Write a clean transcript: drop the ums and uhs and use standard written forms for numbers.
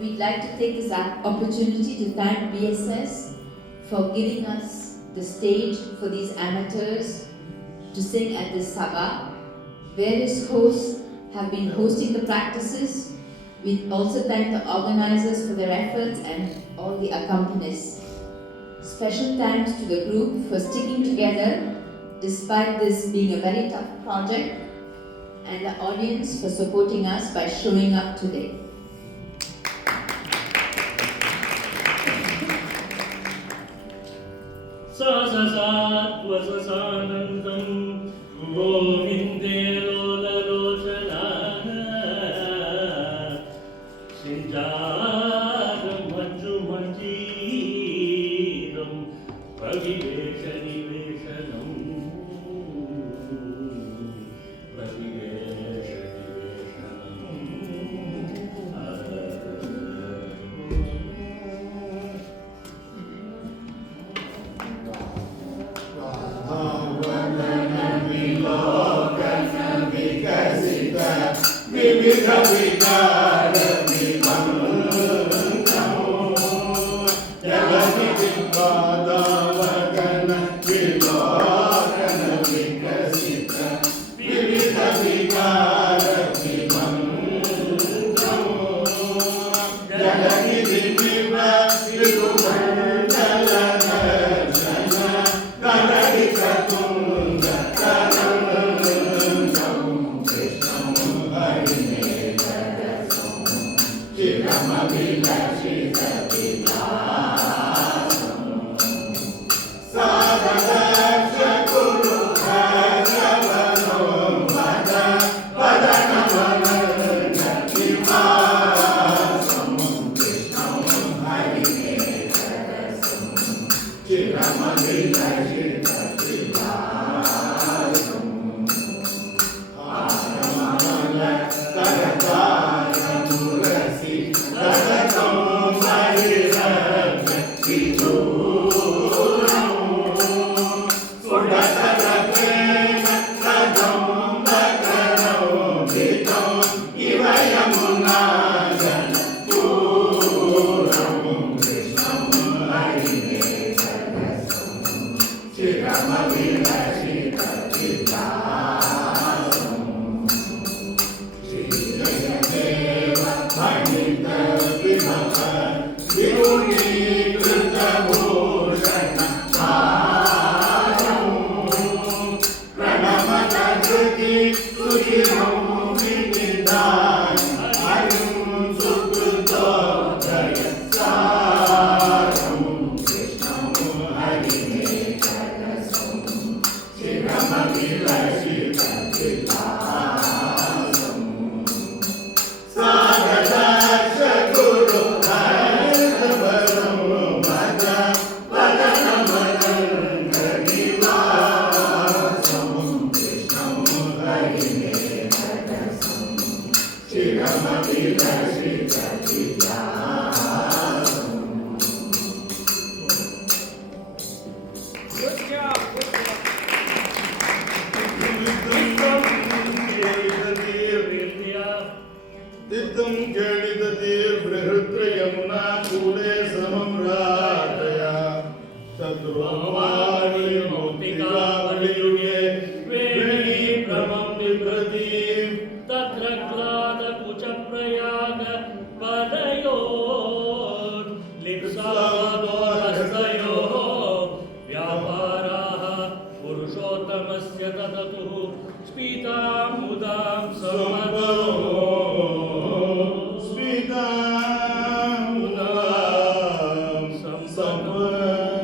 we'd like to take this opportunity to thank BSS for giving us the stage for these amateurs to sing at this Sabha. Various hosts have been hosting the practices. We also thank the organizers for their efforts and all the accompanists. Special thanks to the group for sticking together despite this being a very tough project, and the audience for supporting us by showing up today. Sasasatvasasānandam Govinde Lolalochana Sinjaram Manjumanjiram Praviveshaniveshanam Spita